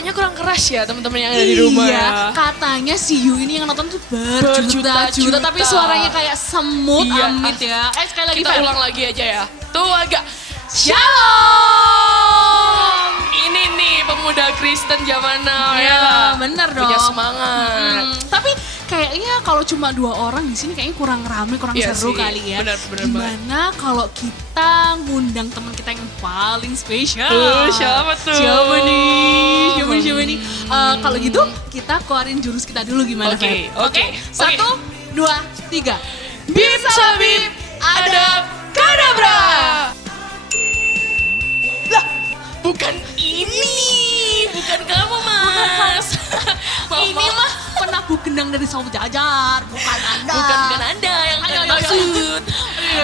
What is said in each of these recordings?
kayaknya kurang keras ya teman-teman yang ada di rumah. Iya, Ya. katanya si Yu ini yang nonton tuh berjuta-juta, tapi suaranya kayak semut amit ya. Sekali lagi Kita Feb. ulang lagi aja ya. Tuh agak Shalom. Ini nih pemuda Kristen zaman now Iya, ya. bener dong. Punya semangat. Tapi kayaknya kalau cuma 2 orang di sini kayaknya kurang rame, kurang Iya seru sih, kali ya. bener Gimana kalau kita ngundang teman kita yang paling spesial? Siapa tuh? Siapa nih? Siapa nih? Kalau gitu kita keluarin jurus kita dulu gimana? Oke, Feb? oke. 1, 2, 3. Bim Salabim, ada kadabra. Lah, bukan ini. Bukan kamu, Mas. Ini mah penabuh gendang dari Sawo Jajar, bukan Anda. Bukan Anda yang Ayo, ayo, maksud.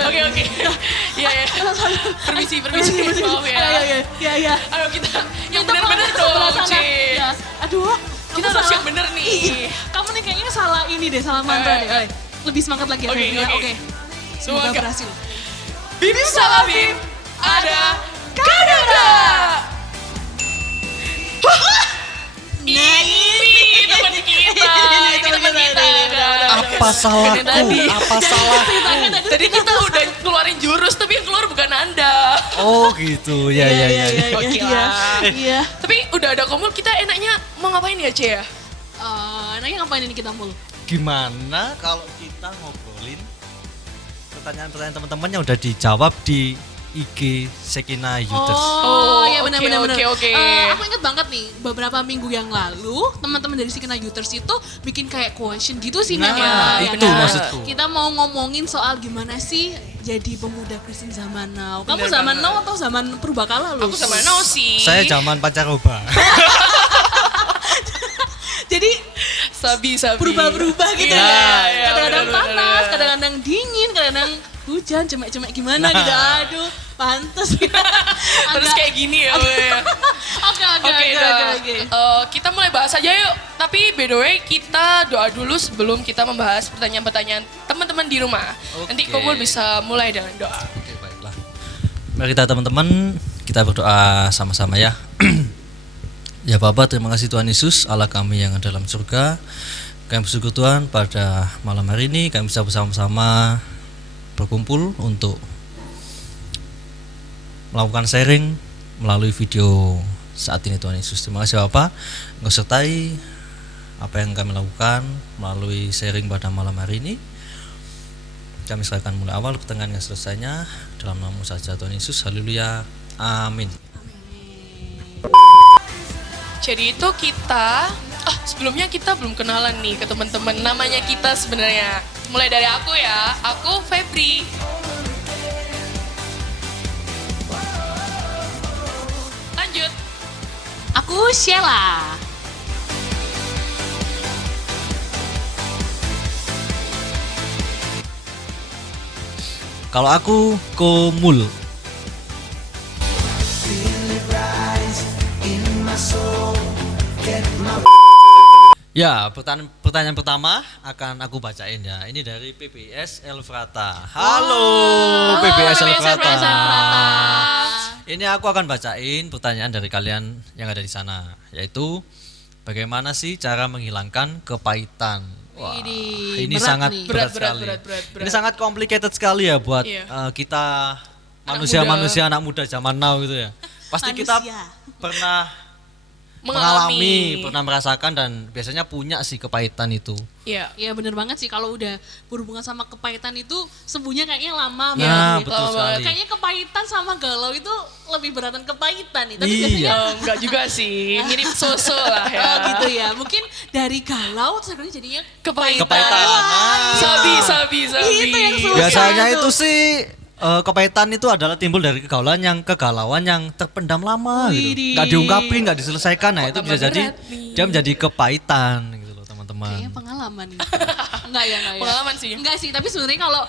Oke. Iya. Permisi. Maaf ya. Iya. Ayo kita yang Kita benar-benar ke sebelah dong, sana. C. Ya. Aduh, Kita kamu harus salah. yang benar nih. Iya, kamu nih kayaknya salah ini deh, salah mantra Eh. deh. Oke. Lebih semangat lagi ya, Oke, Febri, ya. oke. Oke. Semua Semoga agak- berhasil. Bim Salabim, ada kadabra. Ini teman kita. Ini teman kita. Apa salahku? Apa salahku? Tadi kita udah keluarin jurus, tapi yang keluar bukan Anda. Oh gitu, ya. Oke Iya. lah. Iya. Tapi udah ada komul, kita enaknya mau ngapain ya, Ce ya? Enaknya ngapain ini kita mul? Gimana kalau kita ngobrolin pertanyaan-pertanyaan teman-teman yang udah dijawab di IG Sekina Youthers. Oh, iya benar. Oke. Aku inget banget nih, beberapa minggu yang lalu teman-teman dari Sikina Youthers itu bikin kayak question gitu sih Nah, Nan, ya. itu kan? maksudku. Kita mau ngomongin soal gimana sih jadi pemuda Kristen zaman now. Kamu Bener zaman banget. now atau zaman purbakala lu? Aku sama Nosi. Saya zaman pancaroba. Jadi Sabi. berubah-berubah gitu Iya, ya. iya, Kadang-kadang bener. panas, kadang-kadang dingin, kadang-kadang hujan, cemek-cemek gimana gitu. Aduh, pantes. Terus kayak gini ya. Oke. Kita mulai bahas aja yuk. Tapi by the way kita doa dulu sebelum kita membahas pertanyaan-pertanyaan teman-teman di rumah. Nanti Oke. Komul bisa mulai dengan doa. Oke, baiklah. Mari kita teman-teman, kita berdoa sama-sama ya. Ya Bapa, terima kasih Tuhan Yesus, Allah kami yang ada dalam surga. Kami bersyukur Tuhan pada malam hari ini kami bisa bersama-sama berkumpul untuk melakukan sharing melalui video saat ini Tuhan Yesus. Terima kasih Bapak, Engkau sertai apa yang kami lakukan melalui sharing pada malam hari ini. Kami serahkan mulai awal pertengahan hingga selesainya dalam nama saja Tuhan Yesus. Haleluya. Amin. Jadi itu kita, sebelumnya kita belum kenalan nih ke teman-teman. Namanya kita sebenarnya. Mulai dari aku ya, aku Febri. Lanjut. Aku Sheila. Kalau aku Komul. Ya, pertanyaan pertama akan aku bacain ya. Ini dari PBS Elfrata. Halo, PBS Elfrata. Ini aku akan bacain pertanyaan dari kalian yang ada di sana, yaitu bagaimana sih cara menghilangkan kepahitan? Wah, Widih, ini berat sangat nih. berat Berat. sekali. Ini sangat complicated sekali ya buat Iya. kita Anak manusia-manusia anak muda zaman now gitu ya. Pasti kita Manusia. pernah mengalami, pernah merasakan dan biasanya punya sih kepahitan itu. Iya. Ya bener banget sih kalau udah berhubungan sama kepahitan itu sembuhnya kayaknya lama Nah, banget. betul lama sekali. Kayaknya kepahitan sama galau itu lebih beratan kepahitan nih. Tapi Iya. biasanya Enggak juga sih, mirip so-so lah ya. oh gitu ya. Mungkin dari galau terus akhirnya jadinya Kepahitan. Kepahitan. Nah. Sabi. Itu yang susah. Biasanya tuh. itu sih kepahitan itu adalah timbul dari kegalauan yang terpendam lama gitu. Widih. Nggak diungkapin, nggak diselesaikan. Nah, Kok itu tambah bisa jadi berat nih? dia menjadi kepahitan gitu loh, teman-teman. teman-teman. Kayaknya pengalaman nih. Enggak ya. Pengalaman sih. Enggak sih, tapi sebenarnya kalau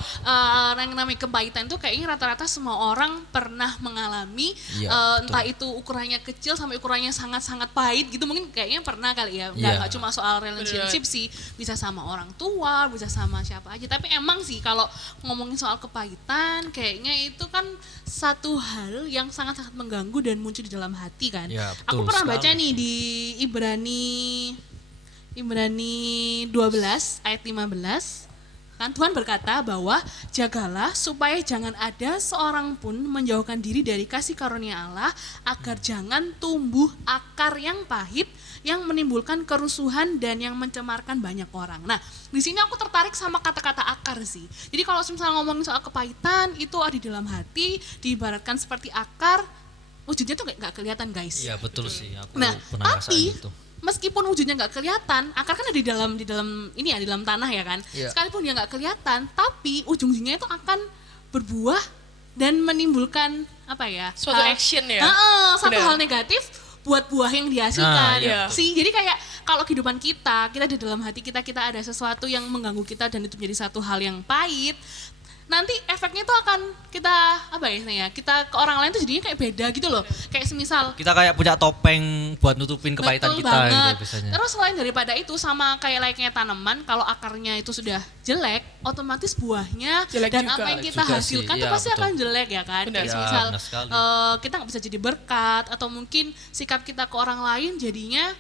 yang namanya kepahitan tuh kayaknya rata-rata semua orang pernah mengalami, Iya, entah itu ukurannya kecil sampai ukurannya sangat-sangat pahit gitu, mungkin kayaknya pernah kali ya. Enggak Iya. cuma soal relationship sih, bisa sama orang tua, bisa sama siapa aja. Tapi emang sih kalau ngomongin soal kepahitan, kayaknya itu kan satu hal yang sangat-sangat mengganggu dan muncul di dalam hati kan. Iya, Aku betul pernah sekali. baca nih di Ibrani 12 ayat 15. Kan Tuhan berkata bahwa jagalah supaya jangan ada seorang pun menjauhkan diri dari kasih karunia Allah agar jangan tumbuh akar yang pahit yang menimbulkan kerusuhan dan yang mencemarkan banyak orang. Nah, di sini aku tertarik sama kata-kata akar sih. Jadi kalau misalnya ngomongin soal kepahitan itu ada di dalam hati, diibaratkan seperti akar, wujudnya tuh nggak kelihatan guys. Iya betul sih, aku Nah, pernah tapi ngerasain itu. meskipun wujudnya nggak kelihatan, akar kan ada di dalam ini ya, di dalam tanah ya kan. Iya. Sekalipun dia nggak kelihatan, tapi ujung-ujungnya itu akan berbuah dan menimbulkan apa ya? Suatu action ya? Satu Benar. hal negatif buat buah yang dihasilkan. Nah, iya, Sih, jadi kayak kalau kehidupan kita di dalam hati kita ada sesuatu yang mengganggu kita dan itu menjadi satu hal yang pahit. Nanti efeknya itu akan kita apa ya, kita ke orang lain tuh jadinya kayak beda gitu loh. Kayak semisal Kita kayak punya topeng buat nutupin kepahitan betul kita banget. gitu biasanya. Terus selain daripada itu sama kayak layaknya tanaman, kalau akarnya itu sudah jelek, otomatis buahnya Jelek dan juga. apa yang kita Juga hasilkan sih, itu iya, pasti betul. akan jelek ya kan. Benar. Kayak Iya, misal benar sekali. kita nggak bisa jadi berkat atau mungkin sikap kita ke orang lain jadinya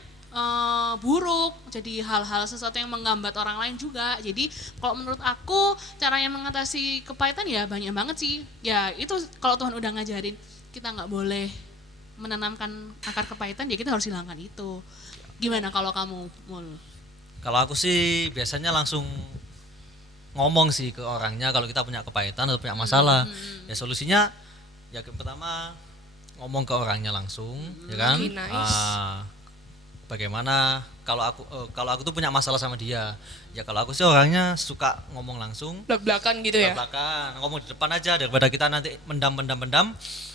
buruk, jadi hal-hal sesuatu yang menggambat orang lain juga. Jadi kalau menurut aku caranya mengatasi kepahitan ya banyak banget sih. Ya itu kalau Tuhan udah ngajarin kita nggak boleh menanamkan akar kepahitan, ya kita harus hilangkan itu. Gimana kalau kamu, Mul? Kalau aku sih biasanya langsung ngomong sih ke orangnya kalau kita punya kepahitan atau punya masalah. Ya solusinya ya pertama ngomong ke orangnya langsung, ya kan? Oke, nice. Bagaimana kalau aku tuh punya masalah sama dia. Ya kalau aku sih orangnya suka ngomong langsung. Belak-belakan gitu ya? Belak-belakan, ngomong di depan aja daripada kita nanti mendam.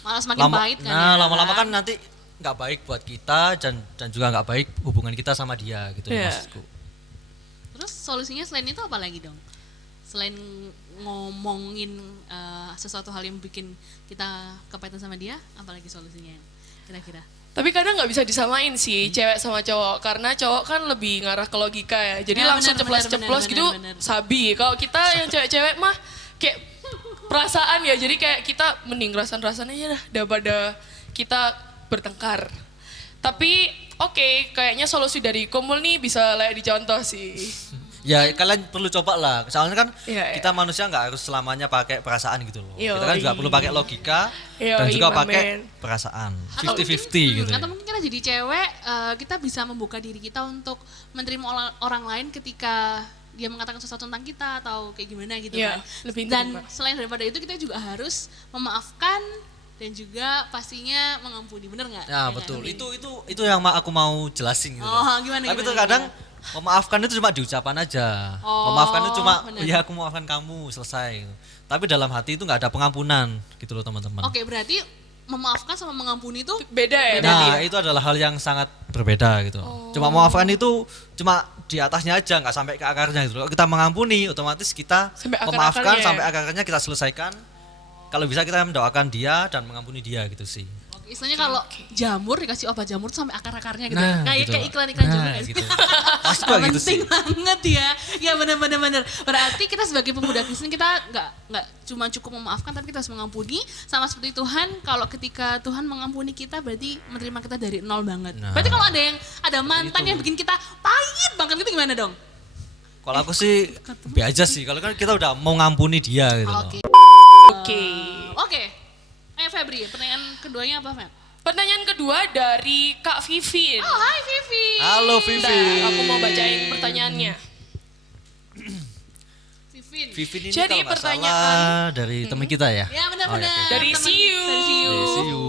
Malah semakin pahit kan ya. Lama-lama kan nanti nggak baik buat kita dan juga nggak baik hubungan kita sama dia gitu Iya. maksudku. Terus solusinya selain itu apa lagi dong? Selain ngomongin sesuatu hal yang bikin kita kepahitan sama dia, apa lagi solusinya kira-kira? Tapi kadang nggak bisa disamain sih cewek sama cowok, karena cowok kan lebih ngarah ke logika ya. Jadi Ya, langsung benar, ceplos-ceplos benar, gitu benar. sabi. Kalau kita yang cewek-cewek mah kayak perasaan ya. Jadi kayak kita mending rasan-rasan aja dah daripada kita bertengkar. Tapi oke, kayaknya solusi dari Komul nih bisa layak dicontoh sih. Ya kalian perlu coba lah, soalnya kan Iya, kita manusia nggak harus selamanya pakai perasaan gitu loh. Yoi. Kita kan juga perlu pakai logika dan Yoi, juga my pakai man. perasaan. Atau 50-50 gitu ya. Atau mungkin kita jadi cewek, kita bisa membuka diri kita untuk menerima orang lain ketika dia mengatakan sesuatu tentang kita atau kayak gimana gitu Iya, kan. lebih Dan menerima. selain daripada itu kita juga harus memaafkan dan juga pastinya mengampuni, bener nggak? Nah Ya betul, nggak? itu yang aku mau jelasin gitu. Oh, loh. gimana, Tapi gimana, terkadang gimana? memaafkan itu cuma diucapan aja. Oh, Memaafkan itu cuma, benar. ya aku memaafkan kamu, selesai. Gitu. Tapi dalam hati itu nggak ada pengampunan gitu loh teman-teman. Oke, berarti memaafkan sama mengampuni itu Beda ya? Nah berarti? itu adalah hal yang sangat berbeda gitu. Cuma memaafkan itu cuma di atasnya aja, nggak sampai ke akarnya gitu. Kalau kita mengampuni, otomatis kita Sampai akar-akarnya memaafkan ya? sampai akarnya kita selesaikan. Kalau bisa kita mendoakan dia dan mengampuni dia gitu sih. oke, istilahnya kalau jamur dikasih obat jamur tuh sampai akar-akarnya gitu. Nah, Kayak gitu. kayak iklan-iklan Nah, jamur nggak sih? gitu. Maksud gua gitu Penting sih. banget ya. Ya benar-benar. Berarti kita sebagai pemuda Kristen kita nggak cuma cukup memaafkan tapi kita harus mengampuni, sama seperti Tuhan. Kalau ketika Tuhan mengampuni kita berarti menerima kita dari nol banget. Nah, Berarti kalau ada mantan itu. yang bikin kita pahit banget gitu gimana dong? Kalau aku sih biasa sih. Kalau kan kita udah mau ngampuni dia gitu loh. Oke. Oke. Oke. Febri, pertanyaan keduanya apa, Feb? Pertanyaan kedua dari Kak Vivin. Oh, hai Vivi. Halo Vivi. Bentar, aku mau bacain pertanyaannya. Vivin. Vivin ini Jadi kalau nggak pertanyaan- salah dari teman kita ya. Ya benar-benar. Oh, ya, oke. Dari Temen- See You. Dari See You. See you.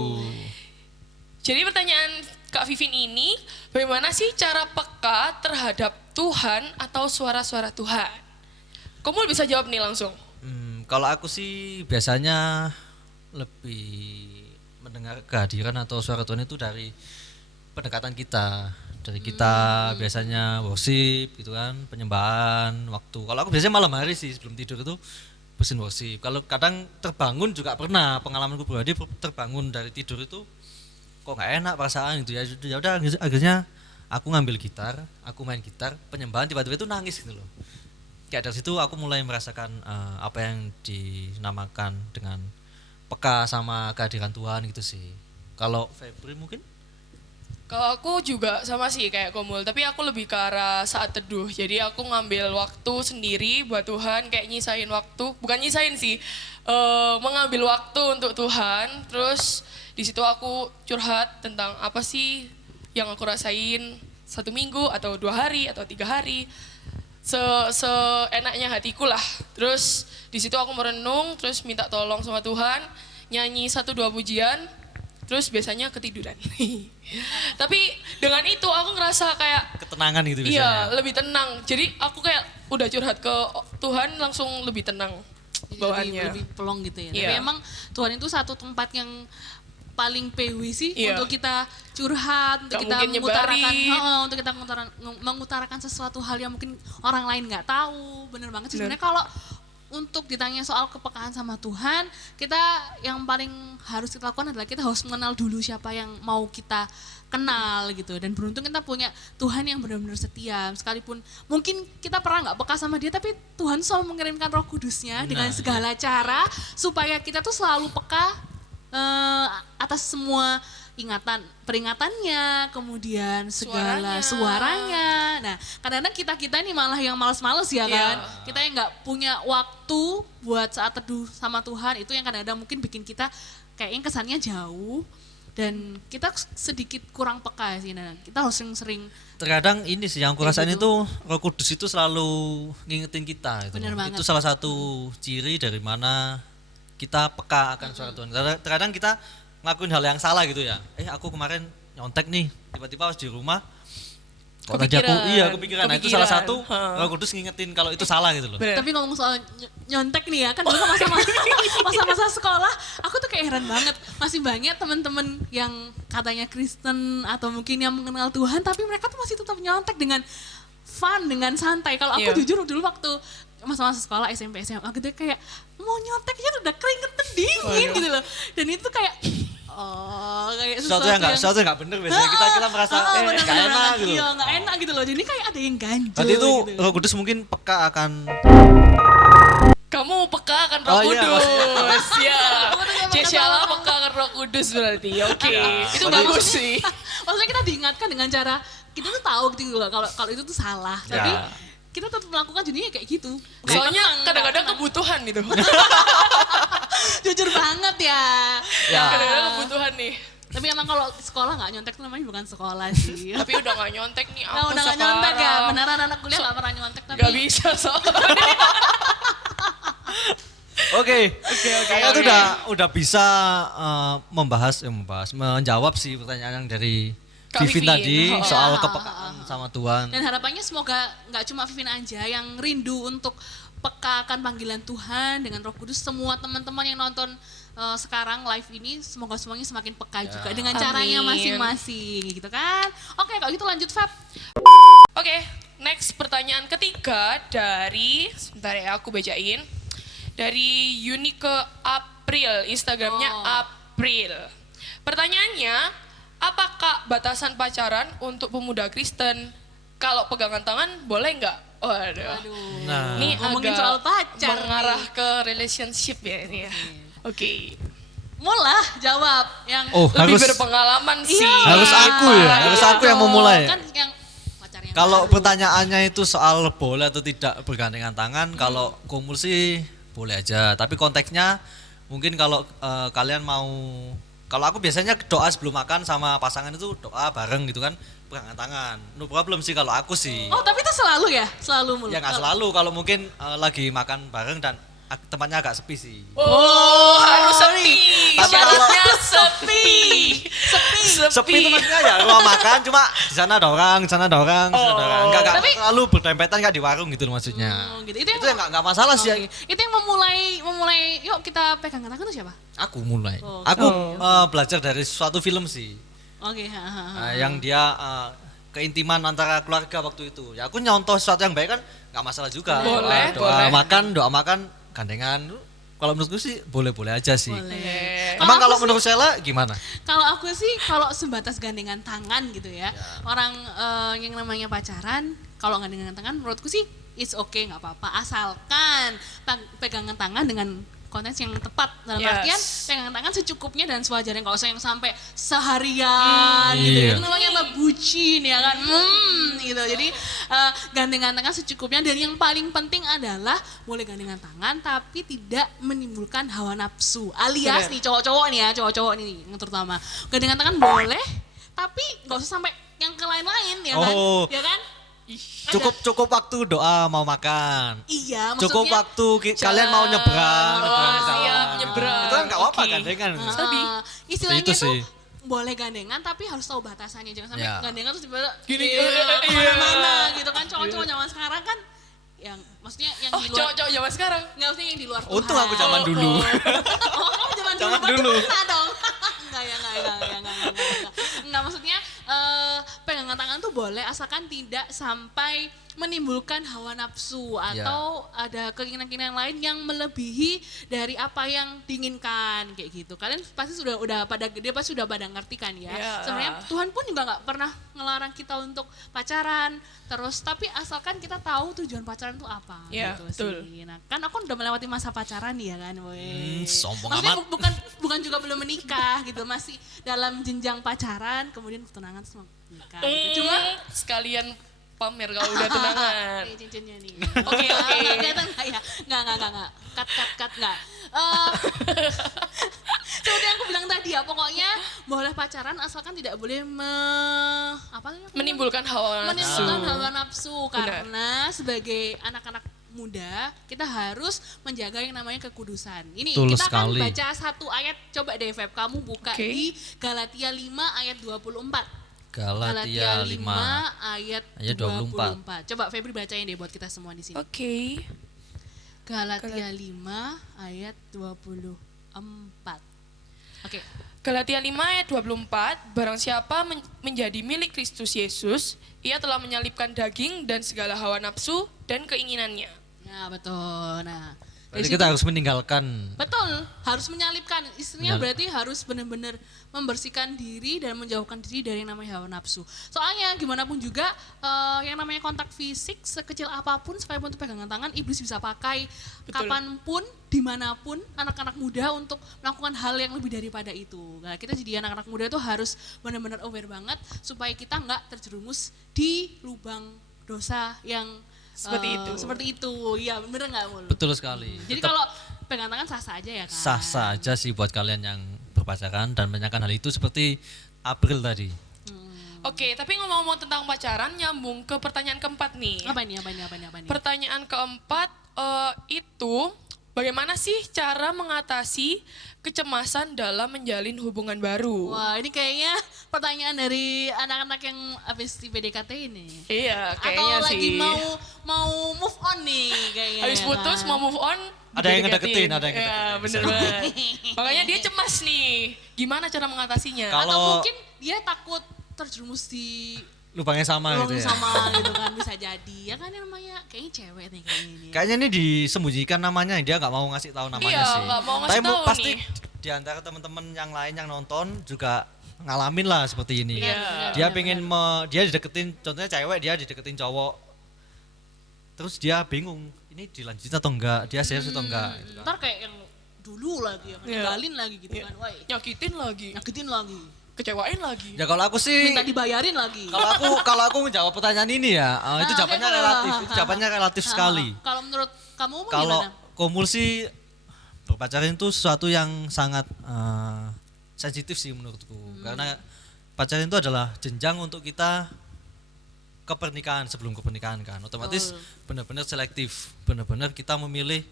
Jadi pertanyaan Kak Vivin ini, bagaimana sih cara peka terhadap Tuhan atau suara-suara Tuhan? Kamu bisa jawab nih langsung. Kalau aku sih biasanya lebih mendengar kehadiran atau suara Tuhan itu dari pendekatan kita dari kita biasanya worship gitu kan, penyembahan waktu. Kalau aku biasanya malam hari sih sebelum tidur itu bersin worship. Kalau kadang terbangun juga pernah, pengalamanku pribadi terbangun dari tidur itu kok nggak enak perasaan gitu ya. Ya udah akhirnya aku ngambil gitar, aku main gitar, penyembahan tiba-tiba itu nangis gitu loh. Kayak dari situ aku mulai merasakan apa yang dinamakan dengan peka sama kehadiran Tuhan gitu sih. Kalau Febri mungkin? Kalau aku juga sama sih kayak Komul, tapi aku lebih ke arah saat teduh. Jadi aku ngambil waktu sendiri buat Tuhan, kayak nyisain waktu, bukan nyisain sih, mengambil waktu untuk Tuhan. Terus di situ aku curhat tentang apa sih yang aku rasain 1 minggu atau 2 hari atau 3 hari. Seenaknya hatiku lah. Terus di situ aku merenung, terus minta tolong sama Tuhan, nyanyi 1-2 pujian, terus biasanya ketiduran. Tapi dengan itu aku ngerasa kayak Ketenangan gitu biasanya. iya, lebih tenang. Jadi aku kayak udah curhat ke Tuhan langsung lebih tenang Jadi bawaannya. lebih plong gitu ya. Iya. Tapi emang Tuhan itu satu tempat yang paling PW sih Iya. untuk kita curhat, untuk Gak kita mungkin mengutarakan, nyebarin. untuk kita mengutarakan sesuatu hal yang mungkin orang lain nggak tahu. Bener banget sih. Bener. Sebenarnya kalau untuk ditanya soal kepekaan sama Tuhan, kita yang paling harus kita lakukan adalah kita harus mengenal dulu siapa yang mau kita kenal gitu. Dan beruntung kita punya Tuhan yang benar-benar setia. Sekalipun mungkin kita pernah nggak peka sama dia, tapi Tuhan selalu mengirimkan Roh Kudusnya dengan Nah, segala cara supaya kita tuh selalu peka atas semua peringatannya, kemudian segala suaranya. Nah, kadang-kadang kita ini malah yang males-males ya kan. Iya. Kita yang nggak punya waktu buat saat teduh sama Tuhan, itu yang kadang-kadang mungkin bikin kita kayaknya kesannya jauh dan kita sedikit kurang peka sih. Nah, kita harus sering-sering. Terkadang ini sih yang aku Kayak rasain gitu. itu Roh Kudus itu selalu ngingetin kita gitu. Bener loh. banget. Itu salah satu ciri dari mana kita peka akan suara Tuhan. Terkadang kita ngelakuin hal yang salah gitu ya. Aku kemarin nyontek nih, tiba-tiba pas di rumah kok tadi aku kepikiran. Nah, itu salah satu Roh Kudus ngingetin kalau itu salah gitu loh. Bener. Tapi ngomong soal nyontek nih ya, kan dulu masa-masa sekolah, aku tuh kayak heran banget. Masih banyak teman-teman yang katanya Kristen atau mungkin yang mengenal Tuhan, tapi mereka tuh masih tetap nyontek dengan fun, dengan santai. Kalau aku Iya. jujur dulu waktu masa-masa sekolah SMP SMA gitu kayak mau nyonteknya tuh udah keringetan dingin gitu loh. Dan itu kayak kayak Sesuatu yang nggak bener biasanya kita merasa bener, nggak enak gitu. Iya, nggak enak gitu loh. Jadi kayak ada yang ganjel. Berarti itu gitu. Roh Kudus mungkin peka akan Kamu peka akan Roh Oh, iya, Kudus. Ya. Maksudnya peka Cesiala sama- peka akan Roh Kudus berarti. Oke. Itu Berarti- bagus sih. Maksudnya kita diingatkan dengan cara kita tuh tahu gitu loh kalau itu tuh salah. Tapi Ya. kita tetap melakukan jadinya kayak gitu. Soalnya Tenang, kadang-kadang tenang. kebutuhan gitu. Jujur banget ya. Ya. Kadang-kadang kebutuhan nih. Tapi emang kalau sekolah nggak nyontek tuh namanya bukan sekolah sih. Tapi udah gak nyontek nih Nah, aku udah nggak nyontek ya. sekarang. Beneran anak kuliah nggak pernah nyontek tapi. Gak bisa soalnya. Oke, kayaknya itu udah bisa menjawab sih pertanyaan yang dari Kak Vivin Vivin. tadi Oh. soal Ya. kepekaan sama Tuhan. Dan harapannya semoga nggak cuma Vivin aja yang rindu untuk peka akan panggilan Tuhan dengan Roh Kudus. Semua teman-teman yang nonton sekarang live ini semoga semuanya semakin peka juga dengan caranya Amin. masing-masing gitu kan. Oke, kalau gitu lanjut Feb. Oke, next pertanyaan ketiga dari, sebentar ya aku bacain. Dari Unike April, Instagramnya April. Pertanyaannya, apakah batasan pacaran untuk pemuda Kristen? Kalau pegangan tangan boleh nggak? Waduh. Nah, Ini Ngomongin agak soal pacar mengarah nih. ke relationship ya ini ya. Oke. Mulah jawab yang Lebih harus berpengalaman sih. harus aku ya, harus aku yang memulai. Kan yang pacarnya. Kalau pertanyaannya itu soal boleh atau tidak bergandengan tangan, kalau kumul sih boleh aja. Tapi konteksnya mungkin kalau kalian mau, kalau aku biasanya doa sebelum makan sama pasangan itu doa bareng gitu kan, pegangan tangan. No problem sih kalau aku sih. Oh, tapi itu selalu ya? Selalu mulu. Ya nggak selalu, kalau mungkin lagi makan bareng dan tempatnya agak sepi sih. Oh, harus sepi. Tapi Syaratnya sepi. Sepi itu maksudnya ya ruang makan, cuma di sana ada orang, di sana ada orang, di sana ada orang. Enggak Tapi- terlalu berdempetan kayak di warung gitu loh maksudnya. Oh, gitu. Itu yang nggak masalah sih. Oke. Itu yang memulai yuk kita pegangan tangan itu siapa? Aku mulai. Oh. Aku belajar dari suatu film sih. Oke, Yang dia keintiman antara keluarga waktu itu. Ya aku nyontoh sesuatu yang baik kan nggak masalah juga. Boleh, doa boleh. doa makan, gandengan. Kalau menurutku sih boleh-boleh aja sih. Boleh. Emang kalau Kalau aku menurut Sheila gimana? Kalau aku sih kalau sebatas gandengan tangan gitu ya. Orang yang namanya pacaran kalau gandengan tangan menurutku sih it's okay nggak apa-apa asalkan pegangan tangan dengan konteks yang tepat dalam Yes. artian pegangan tangan secukupnya dan sewajarnya nggak usah yang sampai seharian gitu ya. Iya. Itu namanya apa bucin ya kan gitu. Jadi gandengan tangan secukupnya dan yang paling penting adalah boleh gandengan tangan tapi tidak menimbulkan hawa nafsu alias Bener. nih cowok-cowok nih ya cowok-cowok nih yang terutama gandengan tangan boleh tapi nggak usah sampai yang ke lain-lain ya kan Oh. ya kan Cukup waktu doa mau makan. iya maksudnya Cukup waktu kalian mau nyebrang. Oh, nyebrang ke siap, jalan. nyebrang. Itu kan nggak apa-apa Oke. gandengan. Sabi. Istilahnya Itu tuh sih. boleh gandengan tapi harus tahu batasannya jangan sampai Ya. gandengan terus tiba-tiba Gini, kemana-mana gitu kan cowok-cowok zaman sekarang kan yang maksudnya yang Oh, di luar cowok-cowok zaman sekarang. nggak maksudnya yang di luar Untung Tuhan. aku zaman dulu. Oh, kamu zaman dulu Zaman berarti dulu. pernah dong. Enggak maksudnya pegangan tangan tuh boleh asalkan tidak sampai menimbulkan hawa nafsu atau ada keinginan-keinginan lain yang melebihi dari apa yang diinginkan kayak gitu. Kalian pasti sudah pada dia pasti sudah pada ngerti kan ya. Ya. Sebenarnya Tuhan pun juga nggak pernah ngelarang kita untuk pacaran terus tapi asalkan kita tahu tujuan pacaran itu apa Ya, gitu betul. sih. Nah, kan aku udah melewati masa pacaran ya kan, woi. Sombong Maksudnya amat. bukan juga belum menikah gitu, masih dalam jenjang pacaran kemudian tunangan terus menikah gitu. Cuma sekalian pamer kalau udah tunangan. nih cincinnya nih. Oke, oke. Kelihatan nggak ya? Nggak. Cut nggak. Seperti yang aku bilang tadi ya, pokoknya boleh pacaran asalkan tidak boleh Menimbulkan hawa nafsu. menimbulkan hawa nafsu Benar. karena sebagai anak-anak muda kita harus menjaga yang namanya kekudusan. Ini Betul kita akan sekali. baca satu ayat, coba deh Feb kamu buka Oke. di Galatia 5 ayat 24. Galatia 5. ayat Ayat 24. Coba Febri bacain deh buat kita semua di sini. Oke. Galatia 5 ayat 24. Oke. Galatia 5 ayat 24, barang siapa menjadi milik Kristus Yesus, ia telah menyalibkan daging dan segala hawa nafsu dan keinginannya. Nah, betul. Nah, Berarti kita harus meninggalkan. betul, harus menyalipkan. Istrinya berarti harus benar-benar membersihkan diri dan menjauhkan diri dari yang namanya hawa nafsu. Soalnya gimana pun juga yang namanya kontak fisik sekecil apapun sekalipun itu pegangan tangan iblis bisa pakai Betul. kapanpun, dimanapun anak-anak muda untuk melakukan hal yang lebih daripada itu. Nah, kita jadi anak-anak muda itu harus benar-benar aware banget supaya kita nggak terjerumus di lubang dosa yang Seperti itu. Seperti itu, iya bener nggak Mul? Betul sekali. Jadi Tetap kalau pegang tangan sah-sah aja ya kan? sah-sah aja sih buat kalian yang berpacaran dan menanyakan hal itu seperti April tadi. Oke, tapi ngomong-ngomong tentang pacaran, nyambung ke pertanyaan keempat nih. Apa ini? Pertanyaan keempat itu, bagaimana sih cara mengatasi kecemasan dalam menjalin hubungan baru? Wah ini kayaknya pertanyaan dari anak-anak yang habis di PDKT ini. Iya, Atau kayaknya lagi sih. mau move on nih kayaknya. Habis ya putus kan? mau move on, Ada yang dideketin. ngedeketin, ada yang Ya, ngedeketin. bener Bisa. banget. Makanya dia cemas nih. Gimana cara mengatasinya? Kalau- Atau mungkin dia takut terjerumus di Lubangnya sama lubang gitu ya. sama gitu kan bisa jadi. Ya kan yang namanya kayaknya cewek nih kayaknya ini. Kayaknya ini disembunyikan namanya, dia nggak mau ngasih tahu namanya Iya, sih. nggak mau ngasih Tapi tahu pasti nih. di antara teman-teman yang lain yang nonton juga ngalamin lah seperti ini. Iya. Dia pengen dia dideketin, contohnya cewek dia dideketin cowok. Terus dia bingung, ini dilanjutin atau enggak, dia serius atau enggak. Gitu kan. Ntar kayak yang dulu lagi, yang Iya. ninggalin lagi gitu Iya. kan. Woi, Nyakitin lagi, nyakitin lagi, kecewain lagi. Ya kalau aku sih, minta dibayarin lagi. kalau aku menjawab pertanyaan ini ya, itu Ah, jawabannya oke, relatif, kalau- itu jawabannya relatif sekali. Kalau menurut kamu Kalau gimana? Komul sih berpacaran itu sesuatu yang sangat sensitif sih menurutku, karena pacaran itu adalah jenjang untuk kita ke pernikahan, sebelum ke pernikahan kan, otomatis benar-benar selektif, benar-benar kita memilih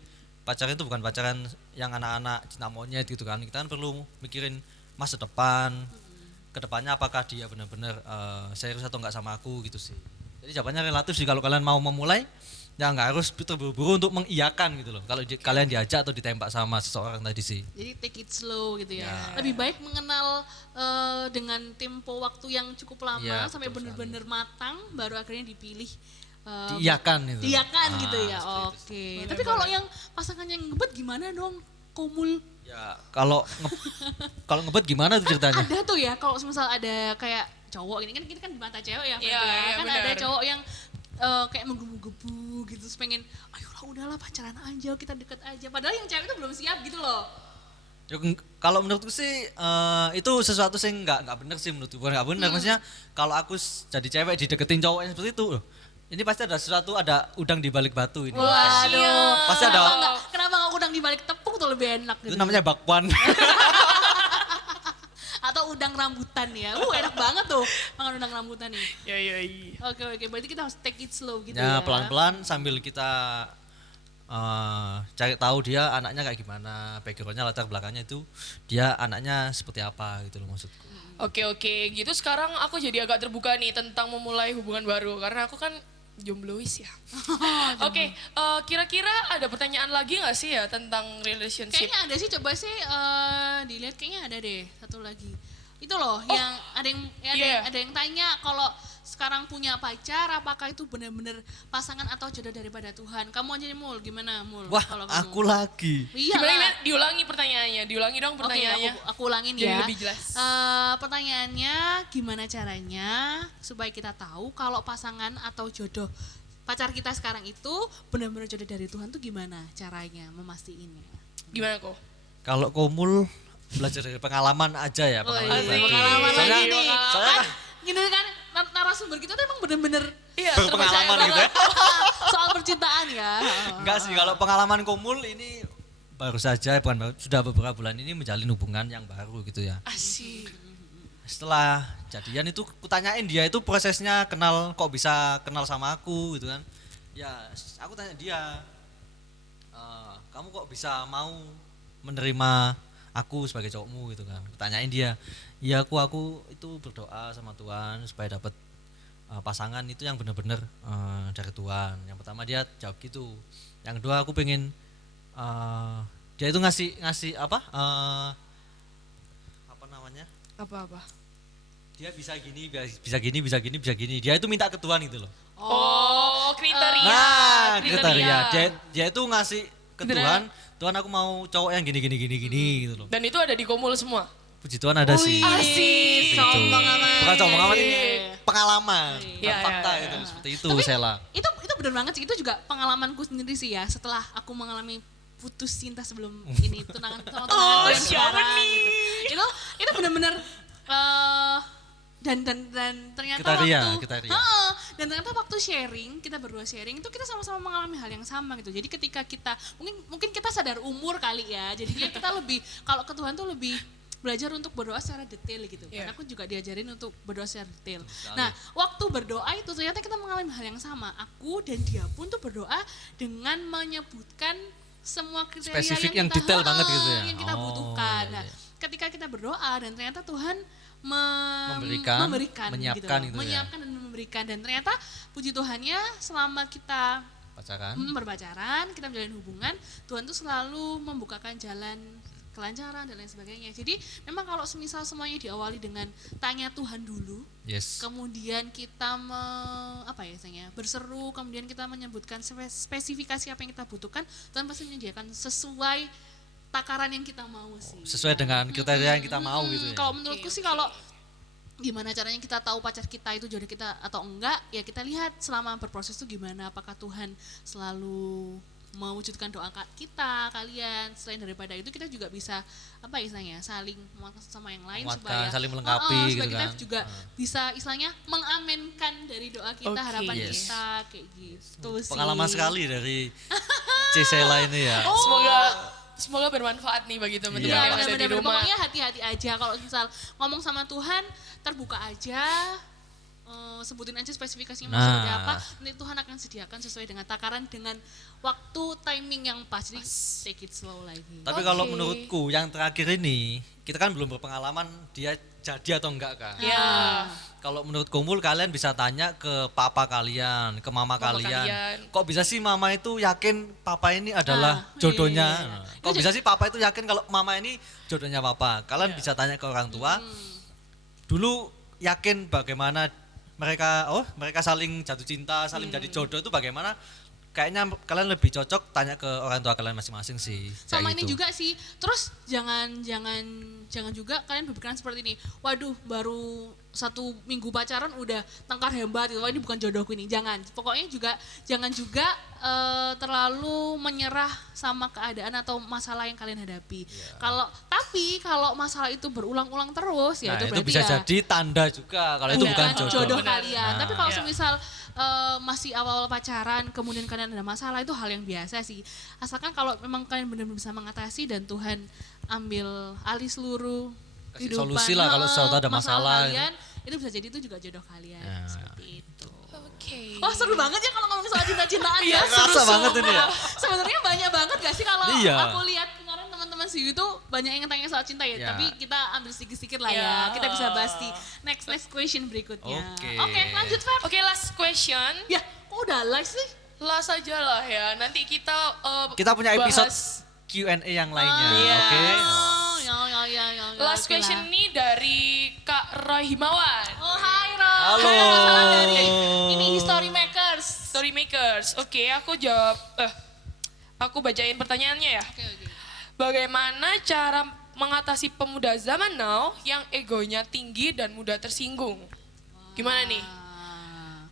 pacaran itu bukan pacaran yang anak-anak cinta monyet gitu kan, kita kan perlu mikirin masa depan, kedepannya apakah dia benar-benar serius atau enggak sama aku gitu sih. Jadi jawabannya relatif sih, kalau kalian mau memulai ya nggak harus terburu-buru untuk mengiyakan gitu loh. Kalau kalian diajak atau ditembak sama seseorang tadi sih. Jadi take it slow gitu ya. Ya. Lebih baik mengenal dengan tempo waktu yang cukup lama Ya, sampai betul benar-benar matang baru akhirnya dipilih. Diiyakan itu. Diiyakan gitu ya. seperti itu. Oke. Tapi kalau yang pasangan yang ngebet gimana dong? Komul. Ya kalau kalau ngebet gimana tuh ceritanya? Ada tuh ya kalau misal ada kayak cowok ini kan di mata cewek ya, Iya, Feb, ya. iya, Kan benar. ada cowok yang kayak menggebu-gebu gitu, terus pengen, ayolah udahlah pacaran aja, kita deket aja. Padahal yang cewek itu belum siap gitu loh. Ya, kalau menurutku sih itu sesuatu sih nggak benar sih menurutku. Bukan nggak benar, maksudnya kalau aku jadi cewek dideketin cowok yang seperti itu, loh, ini pasti ada sesuatu, ada udang di balik batu ini. Waduh. Pasti ada. Kenapa nggak udang di balik tepung tuh lebih enak gitu. Itu namanya bakwan. Atau udang rambutan ya. Enak banget tuh makan udang rambutan nih. Ya. Oke, berarti kita harus take it slow gitu Ya ya. pelan-pelan sambil kita cari tahu dia anaknya kayak gimana, backgroundnya, latar belakangnya itu dia anaknya seperti apa gitu loh maksudku. Oke, gitu sekarang aku jadi agak terbuka nih tentang memulai hubungan baru karena aku kan jomblois ya. Oke, kira-kira ada pertanyaan lagi nggak sih ya tentang relationship? Kayaknya ada sih, coba sih dilihat, kayaknya ada deh satu lagi. Itu loh yang ada yang iya. ada yang tanya kalau sekarang punya pacar apakah itu benar-benar pasangan atau jodoh daripada Tuhan. Kamu aja nih Mul, gimana Mul? Wah, kalau kamu? aku lagi. Iya Gimana lah. ini? Diulangi pertanyaannya, diulangi dong Oke, pertanyaannya. aku ulangin Jadi ya. lebih jelas. Pertanyaannya, gimana caranya supaya kita tahu kalau pasangan atau jodoh pacar kita sekarang itu benar-benar jodoh dari Tuhan tuh gimana caranya memastiinnya? Gimana kok? Kalau Komul belajar dari pengalaman aja ya, pengalaman iya. pribadi. Pengalaman Soalnya, lagi nih. soalnya Kan gini kan narasumber kita tuh emang bener-bener Iya, berpengalaman terpercaya gitu ya. banget. soal percintaan ya. Enggak sih, kalau pengalaman Komul ini baru saja, bukan baru, sudah beberapa bulan ini menjalin hubungan yang baru gitu ya. Asik. Setelah jadian itu kutanyain dia itu prosesnya kenal, kok bisa kenal sama aku gitu kan. Ya aku tanya dia, kamu kok bisa mau menerima aku sebagai cowokmu gitu kan. Kutanyain dia, ya aku itu berdoa sama Tuhan supaya dapat pasangan itu yang benar-benar dari Tuhan. Yang pertama dia jawab gitu. Yang kedua aku pengen dia itu ngasih apa namanya? Apa-apa? Dia bisa gini, bisa gini, bisa gini, bisa gini. Dia itu minta ke Tuhan gitu loh. Oh, kriteria. Nah, kriteria. Dia itu ngasih ke Kriteria. Tuhan aku mau cowok yang gini gitu loh. Dan itu ada di Komul semua. Puji Tuhan ada sih. Asik. Sombong amat. Bukan sombong amat, ini Iya. pengalaman, bukan Iya, fakta iya, gitu. iya. Seperti itu Tapi Sela. itu benar banget sih, itu juga pengalamanku sendiri sih ya, setelah aku mengalami putus cinta sebelum ini tunangan sama tunangan yang siapa sekarang nih? gitu. Itu benar-benar dan ternyata Kriteria. Heeh, dan ternyata waktu sharing, kita berdua sharing itu kita sama-sama mengalami hal yang sama gitu. Jadi ketika kita mungkin kita sadar umur kali ya, jadinya kita lebih kalau ke Tuhan tuh lebih belajar untuk berdoa secara detail gitu. Iya. Karena aku juga diajarin untuk berdoa secara detail. Nah, waktu berdoa itu ternyata kita mengalami hal yang sama. Aku dan dia pun tuh berdoa dengan menyebutkan semua kriteria Spesifik yang kita, detail banget gitu ya? yang kita Oh, butuhkan. iya, Nah, iya. ketika kita berdoa dan ternyata Tuhan Memberikan, menyiapkan gitu itu loh. ya. Menyiapkan dan memberikan, dan ternyata puji Tuhannya selama kita Pacaran. berpacaran, kita menjalin hubungan, Tuhan tuh selalu membukakan jalan kelancaran dan lain sebagainya. Jadi memang kalau semisal semuanya diawali dengan tanya Tuhan dulu, Yes. kemudian kita berseru, kemudian kita menyebutkan spesifikasi apa yang kita butuhkan, Tuhan pasti menyediakan sesuai takaran yang kita mau sih. Sesuai dengan kriteria yang kita mau gitu ya. Kalau menurutku sih, kalau gimana caranya kita tahu pacar kita itu jodoh kita atau enggak, ya kita lihat selama berproses itu gimana, apakah Tuhan selalu mewujudkan doa kita, kalian. Selain daripada itu kita juga bisa saling menguatkan sama yang lain, Menguatkan, supaya saling melengkapi supaya gitu kita kan. juga bisa mengamenkan dari doa kita, Oke. harapan Yes. kita kayak gitu sih. Pengalaman sekali dari Cisela ini ya. Semoga bermanfaat nih bagi teman-teman Iya. yang ada di Benar-benar, rumah. pokoknya hati-hati aja kalau misal ngomong sama Tuhan, terbuka aja, sebutin aja spesifikasinya mau seperti apa, nanti Tuhan akan sediakan sesuai dengan takaran, dengan waktu timing yang pas. Jadi take it slow lagi. Tapi kalau menurutku yang terakhir ini, kita kan belum berpengalaman dia jadi atau enggak kan. Ya. Kalau menurut Komul kalian bisa tanya ke papa kalian, ke mama kalian. Kok bisa sih mama itu yakin papa ini adalah jodohnya? Iya. Kok bisa sih papa itu yakin kalau mama ini jodohnya papa? Kalian bisa tanya ke orang tua. Dulu yakin bagaimana mereka saling jatuh cinta, saling jadi jodoh itu bagaimana? Kayaknya kalian lebih cocok tanya ke orang tua kalian masing-masing sih. Sama kayak ini gitu. juga sih. Terus jangan juga kalian berpikiran seperti ini. Waduh, baru 1 minggu pacaran udah tengkar hebat gitu. Wah, ini bukan jodohku ini. Jangan. Pokoknya juga jangan juga terlalu menyerah sama keadaan atau masalah yang kalian hadapi. Tapi kalau masalah itu berulang-ulang terus ya Nah, itu itu berarti bisa ya jadi tanda juga kalau itu bukan jodoh. kalian. Tapi kalau Iya. semisal masih awal pacaran kemudian kalian ada masalah itu hal yang biasa sih. Asalkan kalau memang kalian benar-benar bisa mengatasi dan Tuhan ambil alih seluruh Kasih kehidupan, solusi lah kalau suatu ada masalah. kalian, itu bisa jadi itu juga jodoh kalian. Ya. Seperti itu. Oke. Wah, seru banget ya kalau ngomong soal cinta-cintaan ya. Kerasa banget ini ya. Sebenarnya banyak banget gak sih kalau Iya. aku lihat kemarin teman-teman sih itu banyak yang tanya soal cinta ya. Ya. Tapi kita ambil sedikit-sedikit lah ya. Ya. Kita bisa bahas di next question berikutnya. Oke. Lanjut Feb. Oke, last question. Ya, kok udah live sih? Last aja lah ya. Nanti kita Kita punya episode bahas Q&A yang lainnya. Iya. Oke. Ya. last oke question lah. nih dari Kak Roy Himawan. Oh, hai Ro. Halo. Masalah dari ini History Makers. Storymakers. Oke, aku jawab aku bacain pertanyaannya ya. Oke. Bagaimana cara mengatasi pemuda zaman now yang egonya tinggi dan mudah tersinggung? Gimana nih?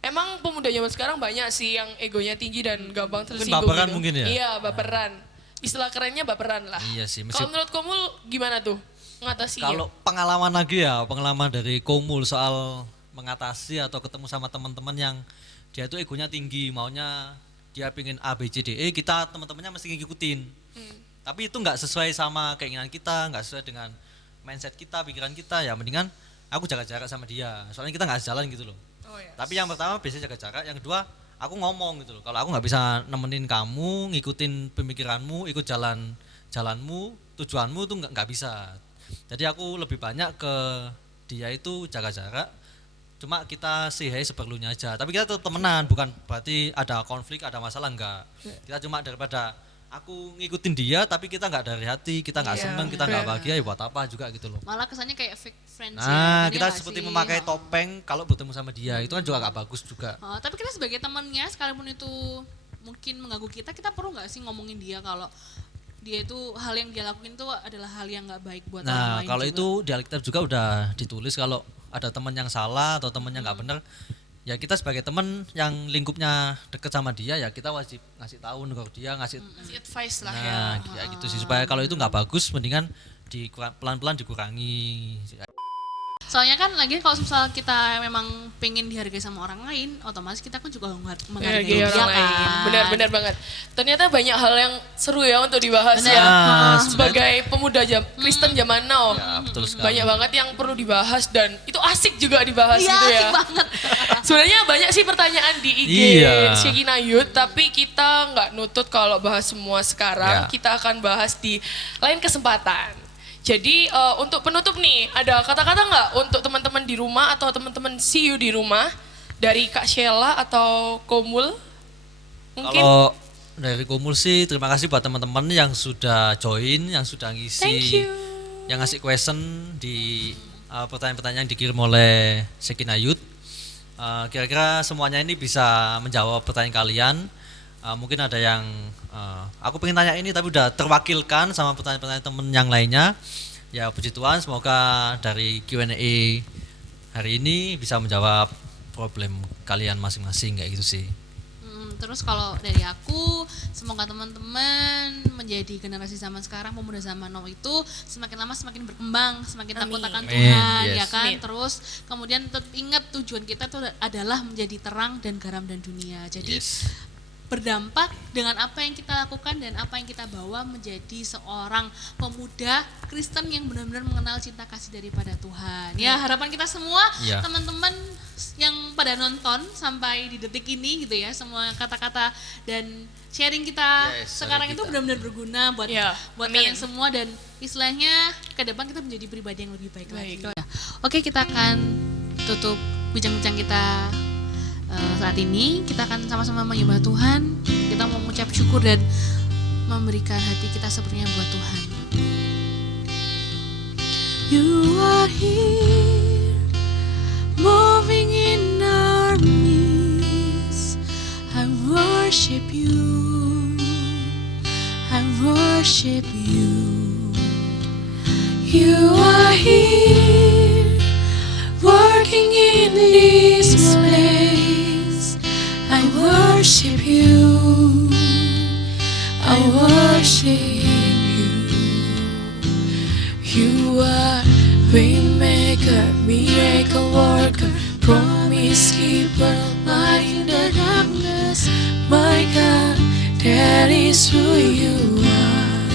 Emang pemuda zaman sekarang banyak sih yang egonya tinggi dan gampang tersinggung. baperan gitu. mungkin ya? Iya, baperan. Istilah kerennya baperan lah. Iya sih, Kalau menurut Komul gimana tuh mengatasinya? Kalau pengalaman lagi ya, pengalaman dari Komul soal mengatasi atau ketemu sama teman-teman yang dia itu egonya tinggi, maunya dia pingin A, B, C, D, E, kita teman-temannya mesti ngikutin. Tapi itu nggak sesuai sama keinginan kita, nggak sesuai dengan mindset kita, pikiran kita, ya mendingan aku jaga jarak sama dia. Soalnya kita nggak sejalan gitu loh. Oh, ya. Tapi yang pertama biasanya jaga jarak, yang kedua aku ngomong gitu loh. Kalau aku nggak bisa nemenin kamu, ngikutin pemikiranmu, ikut jalanmu, tujuanmu tuh nggak bisa. Jadi aku lebih banyak ke dia itu jaga jarak. Cuma kita say hi seperlunya aja. Tapi kita tetap temenan, bukan berarti ada konflik, ada masalah enggak. Kita cuma daripada aku ngikutin dia tapi kita nggak dari hati, kita nggak Iya, seneng, kita nggak bahagia, ya buat apa juga gitu loh. Malah kesannya kayak fake friends ya. Nah, Ini kita nggak seperti sih? memakai topeng kalau bertemu sama dia, itu kan juga nggak bagus juga. Tapi kita sebagai temannya sekalipun itu mungkin mengganggu kita perlu nggak sih ngomongin dia kalau dia itu hal yang dia lakuin itu adalah hal yang nggak baik buat orang Nah, lain kalau juga. itu di Alkitab juga udah ditulis kalau ada teman yang salah atau teman yang nggak benar, ya kita sebagai teman yang lingkupnya deket sama dia, ya kita wajib ngasih tahu ke dia, ngasih Kasih advice lah ya. nah kayak gitu sih, supaya kalau itu nggak bagus mendingan pelan-pelan dikurangi. Soalnya kan lagi kalau misal kita memang pengen dihargai sama orang lain, otomatis kita kan juga menghargai Iya, dia orang lain. kan. Benar banget. Ternyata banyak hal yang seru ya untuk dibahas Benar. ya. Ah, Sebagai pemuda Kristen zaman now. Ya, betul sekali. Banyak banget yang perlu dibahas dan itu asik juga dibahas Iya, gitu ya. asik banget. Sebenarnya banyak sih pertanyaan di IG Iya. Shekina Youth, tapi kita nggak nutut kalau bahas semua sekarang. Ya. Kita akan bahas di lain kesempatan. Jadi untuk penutup nih, ada kata-kata nggak untuk teman-teman di rumah atau teman-teman see you di rumah dari Kak Sheila atau Komul? Mungkin. Kalau dari Komul sih terima kasih buat teman-teman yang sudah join, yang sudah ngisi, Thank you. yang ngasih question di pertanyaan-pertanyaan yang dikirim oleh Shekina Youth. Kira-kira semuanya ini bisa menjawab pertanyaan kalian. Mungkin ada yang aku pengen tanya ini tapi udah terwakilkan sama pertanyaan-pertanyaan temen yang lainnya. Ya puji Tuhan, semoga dari Q&A hari ini bisa menjawab problem kalian masing-masing kayak gitu sih. Terus kalau dari aku, semoga teman-teman menjadi generasi zaman sekarang, pemuda zaman now itu semakin lama semakin berkembang, semakin takut akan Amin, Tuhan, yes. ya kan. Amin. Terus kemudian tetap ingat tujuan kita itu adalah menjadi terang dan garam dan dunia. Jadi Yes. berdampak dengan apa yang kita lakukan dan apa yang kita bawa menjadi seorang pemuda Kristen yang benar-benar mengenal cinta kasih daripada Tuhan. Ya, harapan kita semua Ya. teman-teman yang pada nonton sampai di detik ini gitu ya, semua kata-kata dan sharing kita Yes, sekarang sharing itu kita. benar-benar berguna buat Ya, buat amin. kalian semua dan istilahnya ke depan kita menjadi pribadi yang lebih baik lagi. Baik. Oke, kita akan tutup bincang-bincang kita saat ini. Kita akan sama-sama menyembah Tuhan. Kita mau mengucap syukur dan memberikan hati kita sepenuhnya buat Tuhan. You are here, moving in our midst. I worship you, I worship you. You are here, working in this place. I worship you, I worship you. You are waymaker, miracle worker, promise keeper, light in the darkness. My God, that is who you are.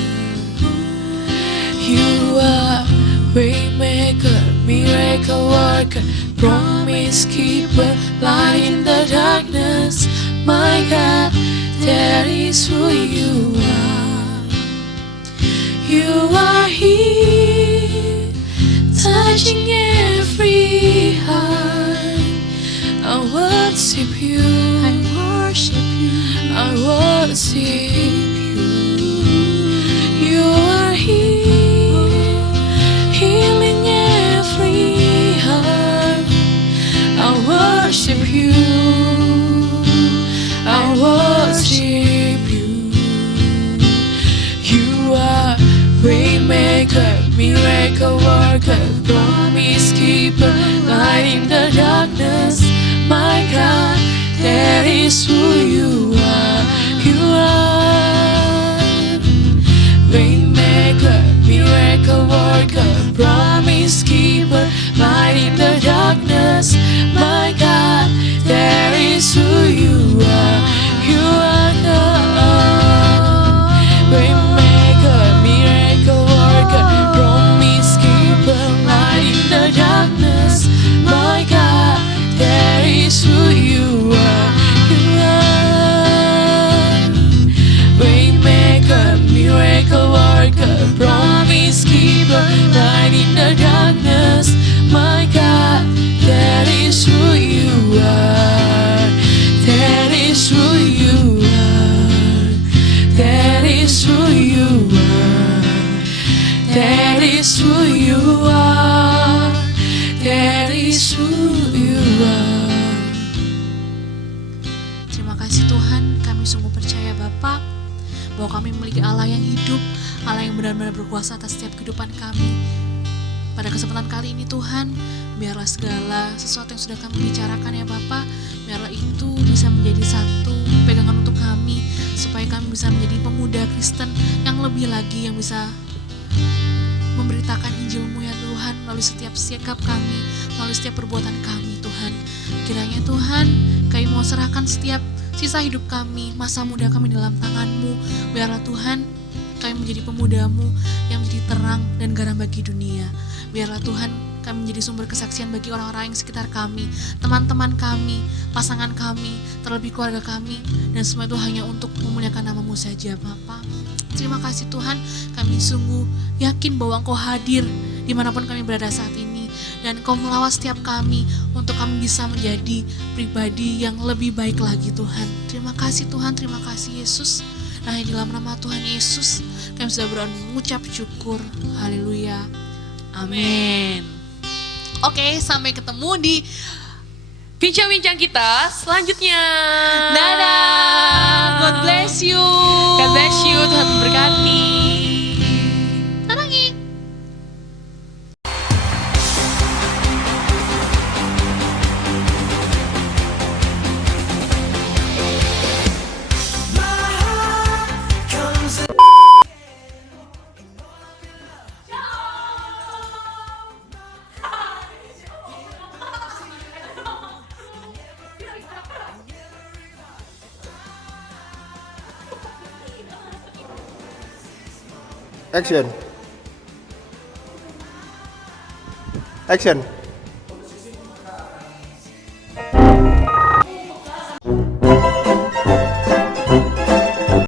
You are waymaker, miracle worker, promise keeper, light in the darkness. My God, that is who you are. You are here, touching every heart. I worship you, I worship you, I worship you. You are here, healing every heart. I worship you, I worship you. You are waymaker, miracle worker, promise keeper, light in the darkness. My God, that is who you are. You are waymaker, miracle worker, promise keeper, light in the darkness. My God, that is who you are. You are God, waymaker, miracle worker, promise keeper, light in the darkness. My God, that is who you are. You are waymaker, miracle worker, promise keeper, light in the darkness. My God, that is who you are. That is who you are. That is who you are. That is who you are. That is who you are. Terima kasih Tuhan, kami sungguh percaya Bapa bahwa kami memiliki Allah yang hidup, Allah yang benar-benar berkuasa atas setiap kehidupan kami. Pada kesempatan kali ini Tuhan, biarlah segala sesuatu yang sudah kami bicarakan ya Bapa, biarlah itu bisa menjadi satu pegangan untuk kami, supaya kami bisa menjadi pemuda Kristen yang lebih lagi, yang bisa memberitakan Injil-Mu ya Tuhan, melalui setiap sikap kami, melalui setiap perbuatan kami Tuhan. Kiranya Tuhan, kami mau serahkan setiap sisa hidup kami, masa muda kami dalam tangan-Mu. Biarlah Tuhan, kami menjadi pemuda-Mu yang menjadi terang dan garam bagi dunia. Biarlah Tuhan, kami menjadi sumber kesaksian bagi orang-orang yang sekitar kami, teman-teman kami, pasangan kami, terlebih keluarga kami, dan semua itu hanya untuk memuliakan nama-Mu saja Bapa. Terima kasih Tuhan, kami sungguh yakin bahwa Engkau hadir dimanapun kami berada saat ini, dan Engkau melawat setiap kami untuk kami bisa menjadi pribadi yang lebih baik lagi Tuhan. Terima kasih Tuhan, terima kasih Yesus. Nah, di dalam nama Tuhan Yesus kami sudah berucap syukur. Haleluya. Amin. Oke, sampai ketemu di bincang-bincang kita selanjutnya. dadah. God bless you. God bless you, Tuhan memberkati. Sarangi. Action. Action.